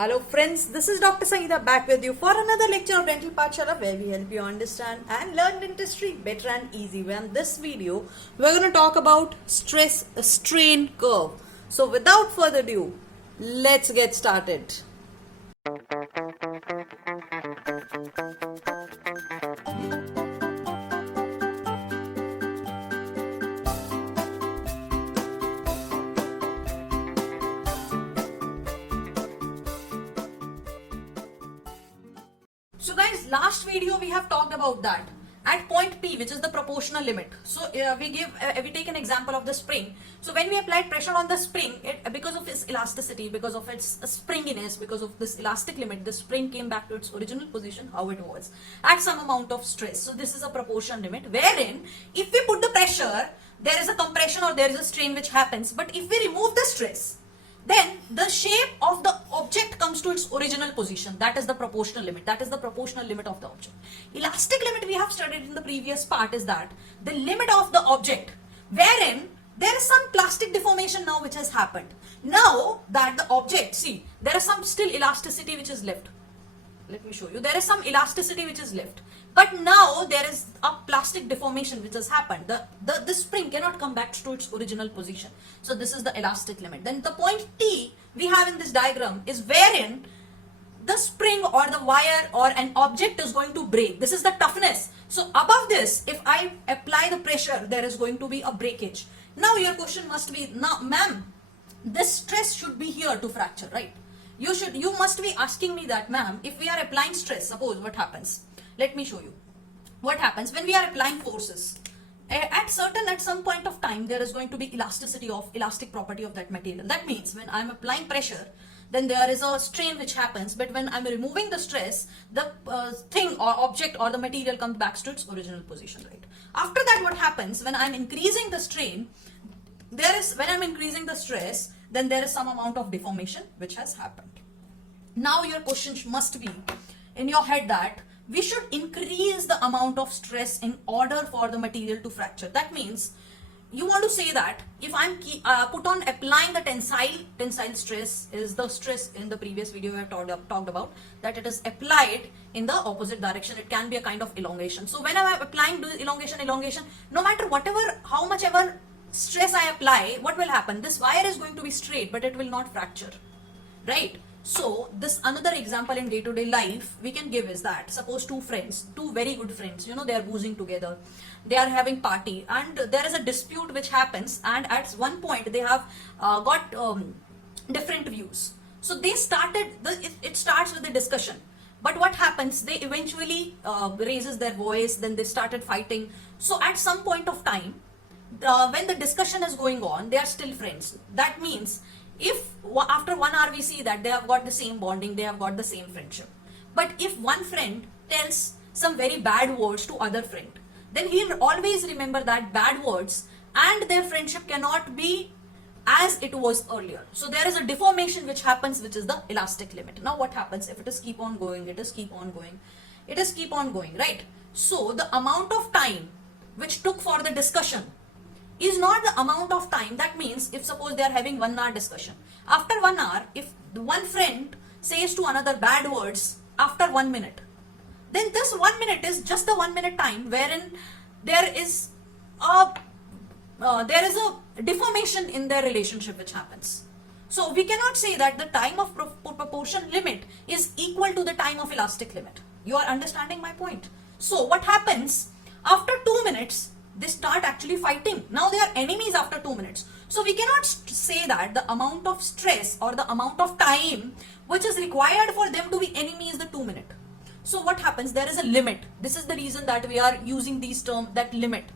Hello friends, this is Dr. Sangeeta back with you for another lecture of Dental Pathshala where we help you understand and learn dentistry better and easy. In this video, we're going to talk about stress strain curve. So without further ado, let's get started. So guys, last video we have talked about that at point P, which is the proportional limit. So we take an example of the spring. So when we applied pressure on the spring, because of its elasticity, because of its springiness, because of this elastic limit, the spring came back to its original position, how it was, at some amount of stress. So this is a proportional limit, wherein if we put the pressure, there is a compression or there is a strain which happens. But if we remove the stress, then the shape of the object comes to its original position. That is the proportional limit. That is the proportional limit of the object. Elastic limit we have studied in the previous part is that the limit of the object wherein there is some plastic deformation now which has happened. Now that the object, see, there is some still elasticity which is left. Let me show you. There is some elasticity which is left. But now there is a plastic deformation which has happened. The spring cannot come back to its original position. So this is the elastic limit. Then the point T we have in this diagram is wherein the spring or the wire or an object is going to break. This is the toughness. So above this, if I apply the pressure, there is going to be a breakage. Now your question must be, now ma'am, this stress should be here to fracture, right? You must be asking me that, ma'am, if we are applying stress, suppose what happens? Let me show you. What happens when we are applying forces? At some point of time, there is going to be elastic property of that material. That means when I'm applying pressure, then there is a strain which happens. But when I'm removing the stress, the thing or object or the material comes back to its original position, right? After that, what happens when I'm increasing the strain? When I'm increasing the stress, then there is some amount of deformation which has happened. Now your question must be in your head that we should increase the amount of stress in order for the material to fracture. That means you want to say that if I'm put on applying the tensile stress is the stress in the previous video we have talked about, that it is applied in the opposite direction. It can be a kind of elongation. So when I'm applying the elongation, no matter how much ever stress I apply, what will happen? This wire is going to be straight, but it will not fracture, right? So this another example in day-to-day life we can give is that suppose two very good friends, they are boozing together, they are having party, and there is a dispute which happens, and at one point they have got different views. So they it starts with a discussion. But what happens? They eventually raises their voice, then they started fighting. So at some point of time, when the discussion is going on, they are still friends. That means if after 1 hour we see that they have got the same bonding, they have got the same friendship. But if one friend tells some very bad words to other friend, then he'll always remember that bad words and their friendship cannot be as it was earlier. So there is a deformation which happens, which is the elastic limit. Now what happens if it is keep on going, right? So the amount of time which took for the discussion is not the amount of time. That means if suppose they are having 1 hour discussion, after 1 hour, if the one friend says to another bad words after 1 minute, then this 1 minute is just the 1 minute time wherein there is a deformation in their relationship which happens. So we cannot say that the time of proportion limit is equal to the time of elastic limit. You are understanding my point? So what happens after 2 minutes? They start actually fighting. Now they are enemies after 2 minutes. So we cannot say that the amount of stress or the amount of time which is required for them to be enemies is the 2 minute. So what happens? There is a limit. This is the reason that we are using these terms, that limit.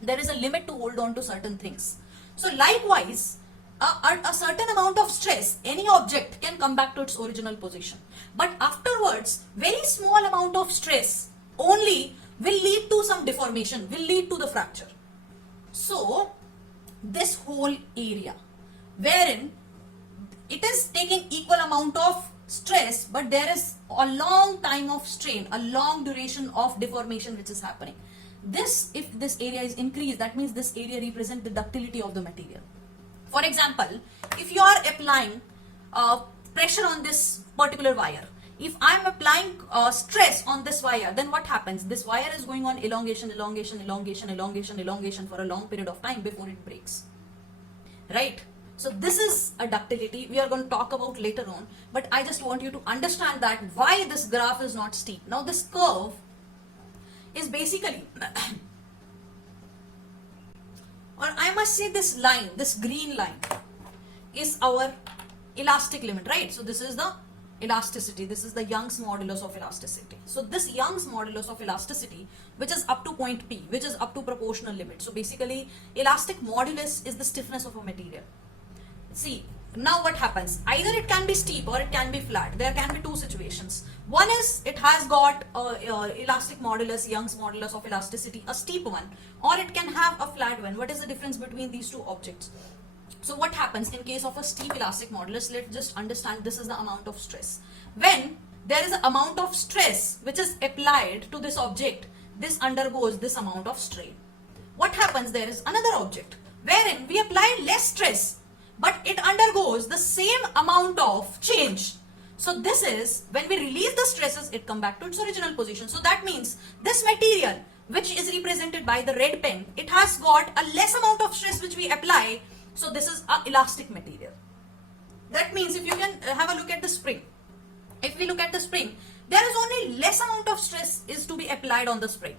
There is a limit to hold on to certain things. So likewise, a certain amount of stress, any object can come back to its original position. But afterwards, very small amount of stress only will lead to some deformation, will lead to the fracture. So this whole area wherein it is taking equal amount of stress, but there is a long time of strain, a long duration of deformation which is happening. If this area is increased, that means this area represents the ductility of the material. For example, if you are applying pressure on this particular wire. If I am applying stress on this wire, then what happens? This wire is going on elongation for a long period of time before it breaks. Right? So this is a ductility we are going to talk about later on, but I just want you to understand that why this graph is not steep. Now this curve is basically, or I must say this line, this green line is our elastic limit, right? So this is the elasticity, this is the Young's modulus of elasticity. So this Young's modulus of elasticity, which is up to point P, which is up to proportional limit. So basically elastic modulus is the stiffness of a material. See, now what happens? Either it can be steep or it can be flat. There can be two situations. One is it has got elastic modulus, Young's modulus of elasticity, a steep one, or it can have a flat one. What is the difference between these two objects? So what happens in case of a steep elastic modulus? Let's just understand this is the amount of stress. When there is an amount of stress which is applied to this object, this undergoes this amount of strain. What happens? There is another object wherein we apply less stress, but it undergoes the same amount of change. So this is when we release the stresses, it comes back to its original position. So that means this material, which is represented by the red pen, it has got a less amount of stress which we apply. So this is an elastic material. That means if you can have a look at the spring, if we look at the spring, there is only less amount of stress is to be applied on the spring.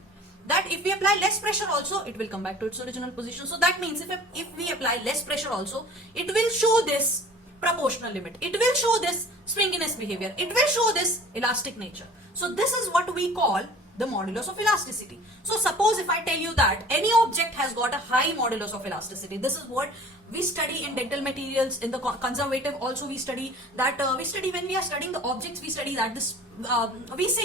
That if we apply less pressure also, it will come back to its original position. So that means if we apply less pressure also, it will show this proportional limit. It will show this springiness behavior. It will show this elastic nature. So this is what we call the modulus of elasticity. So suppose if I tell you that any object has got a high modulus of elasticity, this is what we study in dental materials, in the conservative also we study that, when we are studying the objects, we study that this,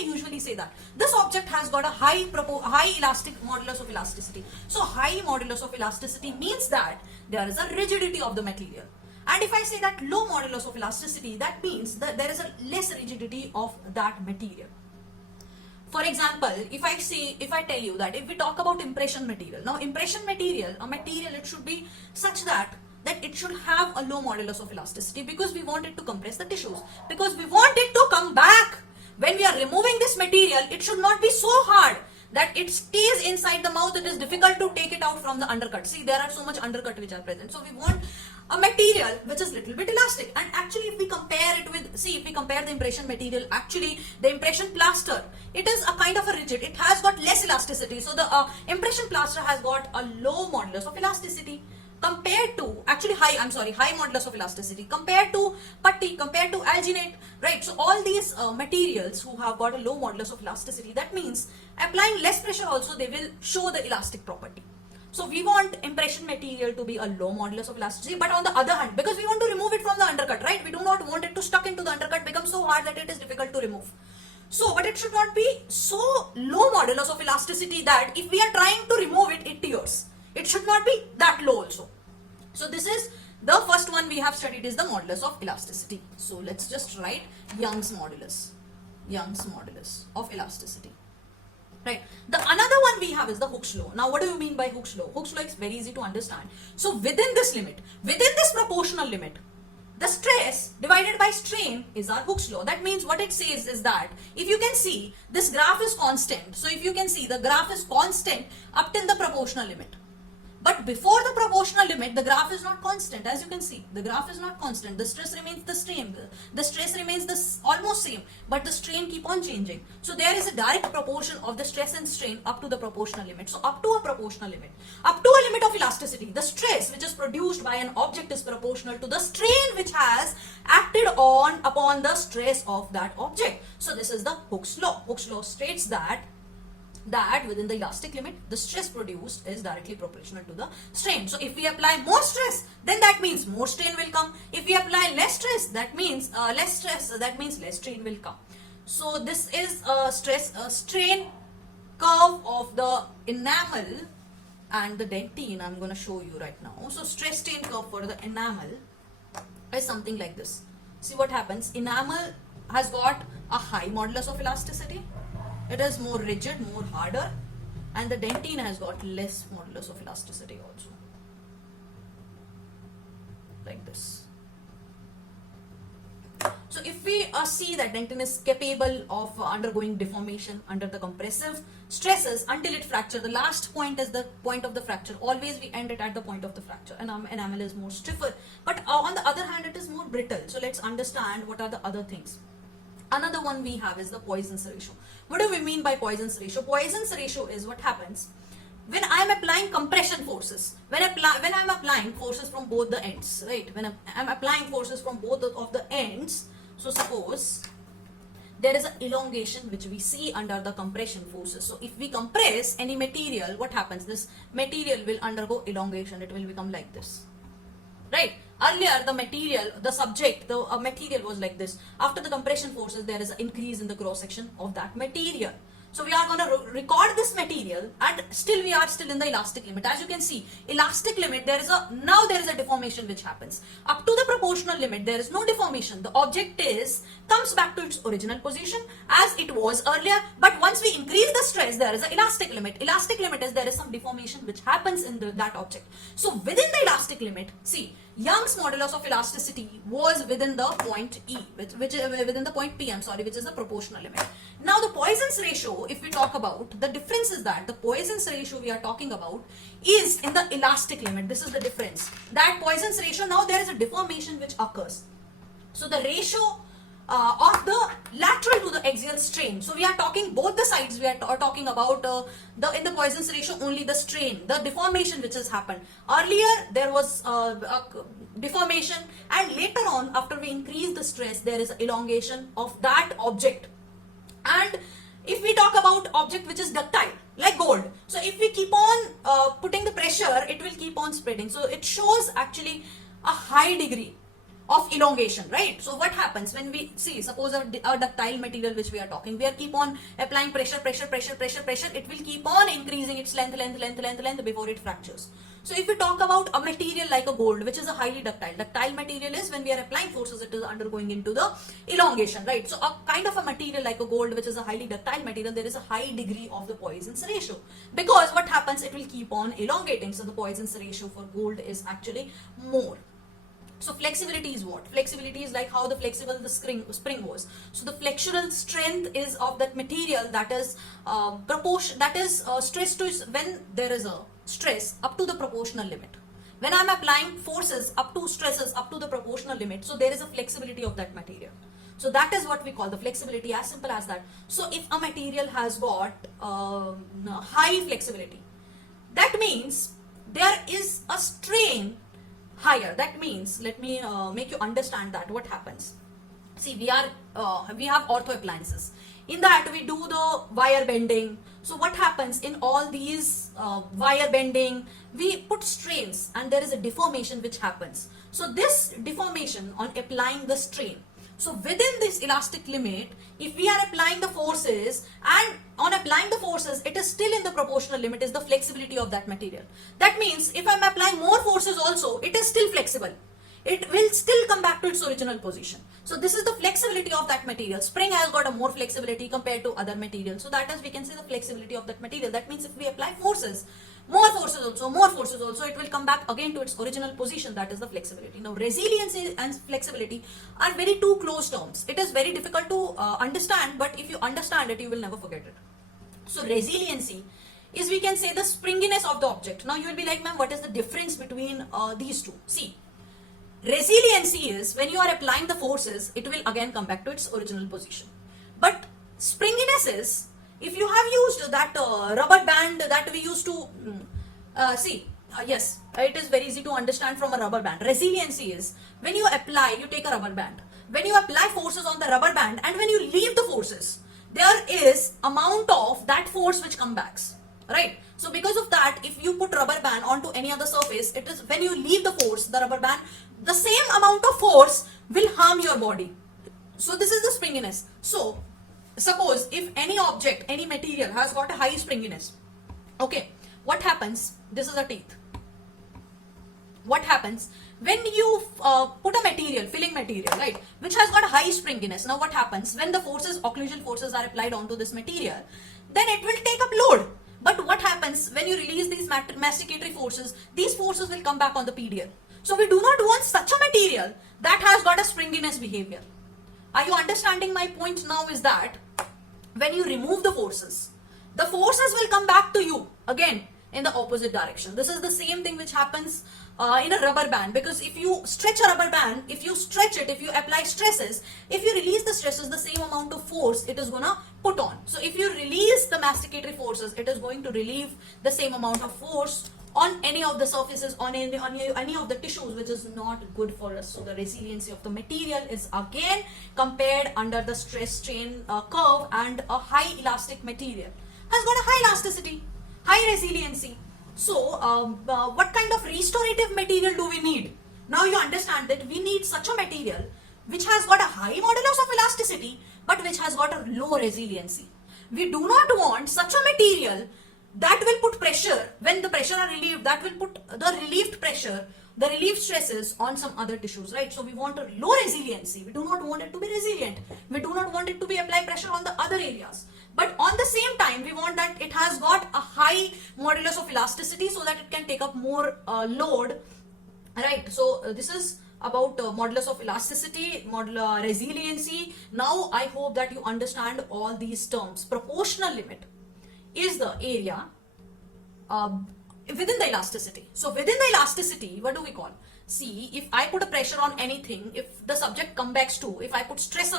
usually say that this object has got a high elastic modulus of elasticity. So high modulus of elasticity means that there is a rigidity of the material. And if I say that low modulus of elasticity, that means that there is a less rigidity of that material. For example, if I tell you that if we talk about impression material, now impression material, a material, it should be such that it should have a low modulus of elasticity, because we want it to compress the tissues, because we want it to come back. When we are removing this material, it should not be so hard that it stays inside the mouth. It is difficult to take it out from the undercut. See, there are so much undercut which are present. So we want a material which is little bit elastic. And actually if we compare it with, if we compare the impression material, actually the impression plaster, it is a kind of a rigid, it has got less elasticity. So the impression plaster has got a low modulus of elasticity compared to, high modulus of elasticity compared to putty, compared to alginate, right? So all these materials who have got a low modulus of elasticity, that means applying less pressure also, they will show the elastic property. So we want impression material to be a low modulus of elasticity, but on the other hand, because we want to remove it from the undercut, right? We do not want it to stuck into the undercut, become so hard that it is difficult to remove. So, but it should not be so low modulus of elasticity that if we are trying to remove it, it tears. It should not be that low also. So this is the first one we have studied, is the modulus of elasticity. So let's just write Young's modulus of elasticity. Right. The another one we have is the Hooke's law. Now what do you mean by Hooke's law? Hooke's law is very easy to understand. So within this limit, within this proportional limit, the stress divided by strain is our Hooke's law. That means what it says is that if you can see, this graph is constant. So if you can see, the graph is constant up till the proportional limit. But before the proportional limit, the graph is not constant. As you can see, the graph is not constant. The stress remains the same. The stress remains almost same, but the strain keep on changing. So there is a direct proportion of the stress and strain up to the proportional limit. So up to a proportional limit, up to a limit of elasticity, the stress which is produced by an object is proportional to the strain which has acted upon the stress of that object. So this is the Hooke's law. Hooke's law states that within the elastic limit, the stress produced is directly proportional to the strain. So if we apply more stress, then that means more strain will come. If we apply less stress, that means less strain will come. So this is a strain curve of the enamel and the dentine. I'm going to show you right now. So stress strain curve for the enamel is something like this. See what happens. Enamel has got a high modulus of elasticity. It is more rigid, more harder, and the dentine has got less modulus of elasticity also. Like this. So if we see that dentin is capable of undergoing deformation under the compressive stresses until it fractures. The last point is the point of the fracture. Always we end it at the point of the fracture. And enamel is more stiffer, but on the other hand it is more brittle. So let's understand what are the other things. Another one we have is the Poisson's ratio. What do we mean by Poisson's ratio? Poisson's ratio is what happens when I am applying compression forces, when I am applying forces from both the ends, right? When I am applying forces from both of the ends, so suppose there is an elongation which we see under the compression forces. So if we compress any material, what happens? This material will undergo elongation. It will become like this, right? Earlier the material, the subject, the material was like this. After the compression forces, there is an increase in the cross section of that material. So we are going to record this material, and still we are still in the elastic limit. As you can see, elastic limit, now there is a deformation which happens. Up to the proportional limit, there is no deformation. The object comes back to its original position as it was earlier. But once we increase the stress, there is an elastic limit. Elastic limit is there is some deformation which happens in that object. So within the elastic limit, see, Young's modulus of elasticity was within the point E, which within the point P, which is the proportional limit. Now the Poisson's ratio, if we talk about, the difference is that the Poisson's ratio we are talking about is in the elastic limit. This is the difference. That Poisson's ratio, now there is a deformation which occurs. So the ratio of the lateral to the axial strain. So we are talking both the sides. We are talking about in the Poisson's ratio only the strain, the deformation which has happened. Earlier there was a deformation, and later on after we increase the stress, there is elongation of that object. And if we talk about object which is ductile, like gold, so if we keep on putting the pressure, it will keep on spreading. So it shows actually a high degree of elongation, right? So what happens when we see, suppose a ductile material which we are talking, we are keep on applying pressure, it will keep on increasing its length before it fractures. So if we talk about a material like a gold, which is a highly ductile material is when we are applying forces, it is undergoing into the elongation, right? So a kind of a material like a gold, which is a highly ductile material, there is a high degree of the Poisson's ratio, because what happens, it will keep on elongating. So the Poisson's ratio for gold is actually more. So flexibility is what? Flexibility is like how the flexible the spring was. So the flexural strength is of that material that is stress to when there is a stress up to the proportional limit. When I am applying forces up to stresses up to the proportional limit, so there is a flexibility of that material. So that is what we call the flexibility, as simple as that. So if a material has got high flexibility, that means there is a strain higher. That means, let me make you understand that what happens. See, we have ortho appliances. In that we do the wire bending. So what happens in all these wire bending, we put strains and there is a deformation which happens. So this deformation on applying the strain, so within this elastic limit, if we are applying the forces, and on applying the forces, it is still in the proportional limit, is the flexibility of that material. That means if I am applying more forces also, it is still flexible. It will still come back to its original position. So this is the flexibility of that material. Spring has got a more flexibility compared to other materials. So that is, we can say, the flexibility of that material. That means if we apply forces, more forces also, it will come back again to its original position. That is the flexibility. Now resiliency and flexibility are very two close terms. It is very difficult to understand, but if you understand it, you will never forget it. So resiliency is, we can say, the springiness of the object. Now you will be like, ma'am, what is the difference between these two? See, resiliency is when you are applying the forces, it will again come back to its original position. But springiness is, if you have used that rubber band that we used to yes, it is very easy to understand from a rubber band. Resiliency is when you apply, you take a rubber band, when you apply forces on the rubber band, and when you leave the forces, there is amount of that force which comes back, right? So because of that, if you put rubber band onto any other surface, it is when you leave the force, the rubber band, the same amount of force will harm your body. So this is the springiness. So suppose if any object, any material has got a high springiness, okay, what happens? This is a teeth. What happens when you put a material, filling material, right, which has got a high springiness? Now what happens when the forces, occlusion forces are applied onto this material? Then it will take up load. But what happens when you release these masticatory forces? These forces will come back on the PDL. So we do not want such a material that has got a springiness behavior. Are you understanding my point now? Is that when you remove the forces will come back to you again in the opposite direction. This is the same thing which happens in a rubber band, because if you stretch a rubber band, if you stretch it, if you apply stresses, if you release the stresses, the same amount of force it is gonna put on. So if you release the masticatory forces, it is going to relieve the same amount of force on any of the surfaces, on any of the tissues, which is not good for us. So the resiliency of the material is again compared under the stress strain curve, and a high elastic material has got a high elasticity, high resiliency. So what kind of restorative material do we need? Now you understand that we need such a material which has got a high modulus of elasticity but which has got a low resiliency. We do not want such a material that will put pressure when the pressure are relieved, that will put the relieved pressure, the relieved stresses on some other tissues, right? So we want a low resiliency. We do not want it to be resilient. We do not want it to be apply pressure on the other areas. But on the same time, we want that it has got a high modulus of elasticity so that it can take up more load, right? So this is about modulus of elasticity, modular resiliency. Now I hope that you understand all these terms. Proportional limit is the area within the elasticity. So within the elasticity, what do we call? See, if I put a pressure on anything, if the subject comes back to, if I put stress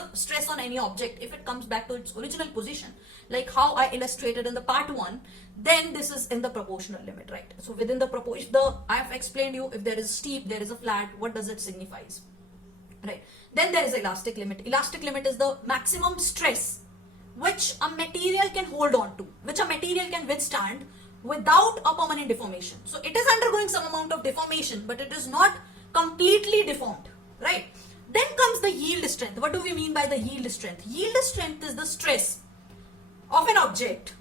on any object, if it comes back to its original position, like how I illustrated in the part 1, then this is in the proportional limit, right? So within the proportion, I have explained you, if there is steep, there is a flat, what does it signifies, right? Then there is elastic limit. Elastic limit is the maximum stress which a material can hold on to, which a material can withstand without a permanent deformation. So it is undergoing some amount of deformation, but it is not completely deformed, right? Then comes the yield strength. What do we mean by the yield strength? Yield strength is the stress of an object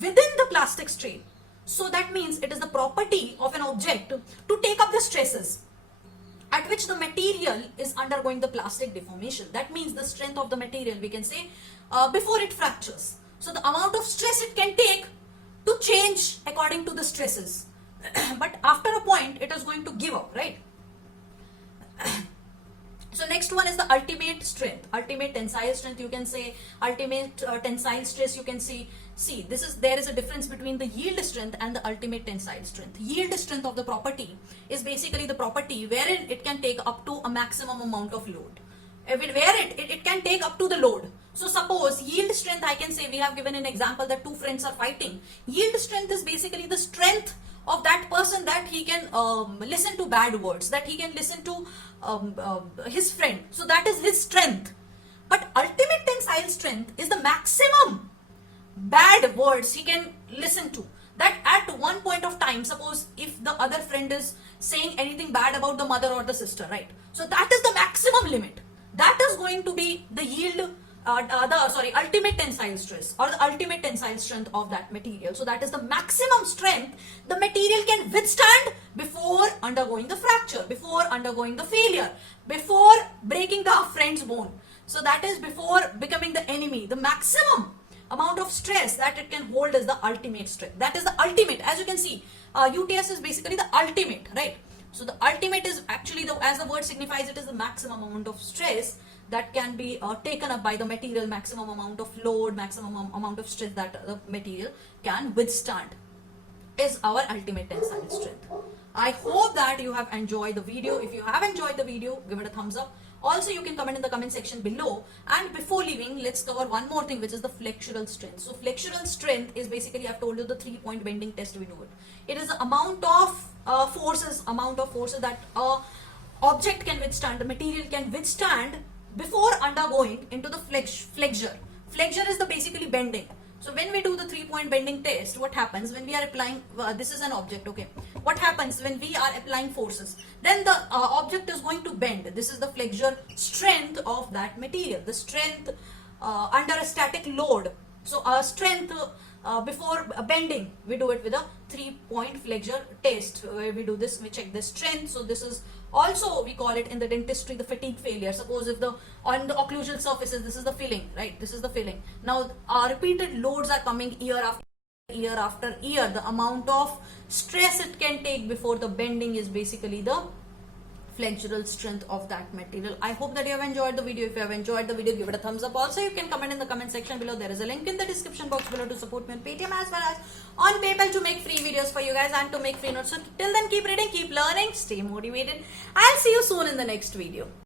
within the plastic strain. So that means it is the property of an object to take up the stresses at which the material is undergoing the plastic deformation. That means the strength of the material, we can say, before it fractures. So the amount of stress it can take to change according to the stresses. But after a point, it is going to give up, right? So next one is the ultimate strength, ultimate tensile strength, you can say, ultimate tensile stress, you can see. See, there is a difference between the yield strength and the ultimate tensile strength. Yield strength of the property is basically the property wherein it can take up to a maximum amount of load. Where it can take up to the load. So suppose yield strength, I can say, we have given an example that two friends are fighting. Yield strength is basically the strength of that person, that he can listen to bad words, that he can listen to his friend. So that is his strength. But ultimate tensile strength is the maximum bad words he can listen to. That at one point of time, suppose if the other friend is saying anything bad about the mother or the sister, right? So that is the maximum limit. That is going to be the yield, ultimate tensile stress or the ultimate tensile strength of that material. So that is the maximum strength the material can withstand before undergoing the fracture, before undergoing the failure, before breaking the friend's bone. So that is before becoming the enemy. The maximum amount of stress that it can hold is the ultimate strength. That is the ultimate. As you can see, UTS is basically the ultimate, right? So the ultimate is actually, as the word signifies, it is the maximum amount of stress that can be taken up by the material, maximum amount of load, maximum amount of stress that the material can withstand is our ultimate tensile strength. I hope that you have enjoyed the video. If you have enjoyed the video, give it a thumbs up. Also, you can comment in the comment section below. And before leaving, let's cover one more thing, which is the flexural strength. So flexural strength is basically, I've told you, the 3-point bending test, we know it. It is the amount of forces that object can withstand, the material can withstand before undergoing into the flexure. Flexure is the basically bending. So when we do the 3-point bending test, what happens when we are applying, this is an object, okay. What happens when we are applying forces? Then the object is going to bend. This is the flexure strength of that material. The strength under a static load. So strength before bending, we do it with a 3-point flexure test. Where we do this, we check the strength. So this is also, we call it in the dentistry, the fatigue failure. Suppose if on the occlusal surfaces, this is the filling, right? This is the filling. Now repeated loads are coming year after year. The amount of stress it can take before the bending is basically the flexural strength of that material. I hope that you have enjoyed the video. If you have enjoyed the video, give it a thumbs up. Also, you can comment in the comment section below. There is a link in the description box below to support me on Paytm as well as on PayPal to make free videos for you guys and to make free notes. So till then, keep reading, keep learning, stay motivated. I'll see you soon in the next video.